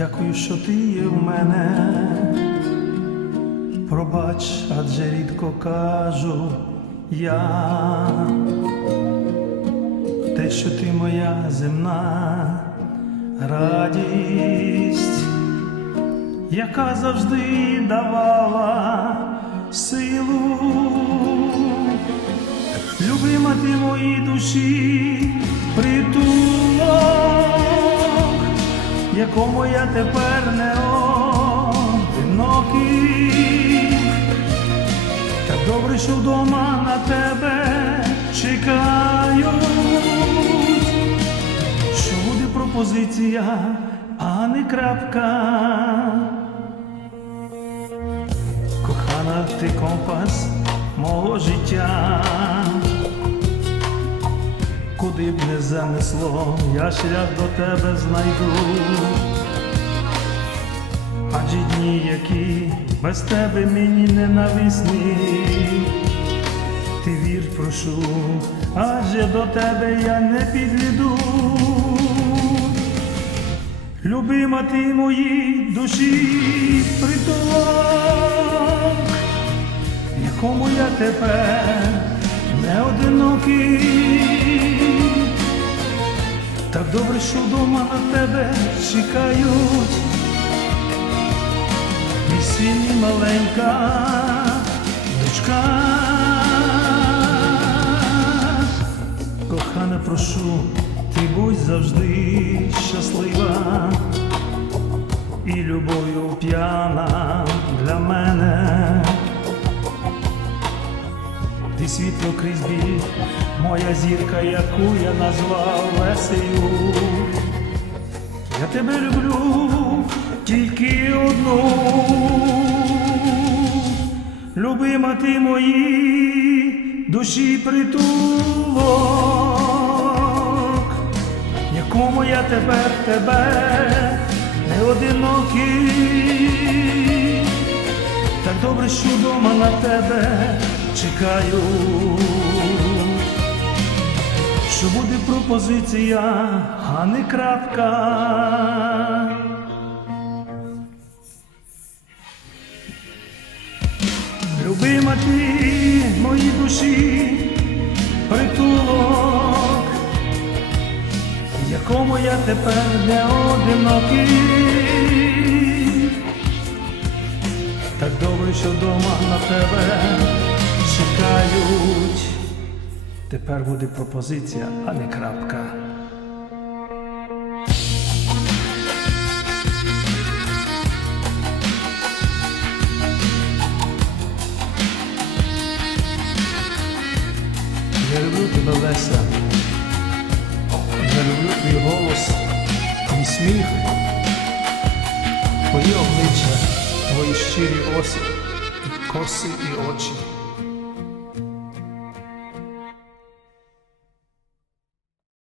Дякую, що ти є в мене. Пробач, адже рідко кажу я, те, що ти моя земна радість, яка завжди давала силу, любима ти моїй душі, притулок, якому я тепер не одинокий. Так добре, що вдома на тебе чекають, що буде пропозиція, а не крапка. Кохана, ти компас мого життя. Куди б не занесло, я шлях до тебе знайду. Адже дні, які без тебе мені ненависні, ти вір, прошу, адже до тебе я не підведу. Любима ти моїй душі притулок, якому я тепер не одинокий. Так добре, що вдома на тебе чекають. Мій син і маленька дочка. Кохана, прошу, ти будь завжди щаслива і любов'ю п'яна Ти світло крізь біль, моя зірка, яку я назвав Лесею. Я тебе люблю тільки одну, любима ти мої душі притулок, якому я тепер тебе не одинокий, добре, що вдома на тебе чекаю. Що буде пропозиція, а не крапка. Любима ти моїй душі, притулок, якому я тепер не одинокий. Так добре, що вдома на тебе чекають. Тепер буде пропозиція, а не крапка. Я люблю тебе, Леся. Я люблю твій голос, твій сміх, твої обличчя, estire osso, e coce e oce.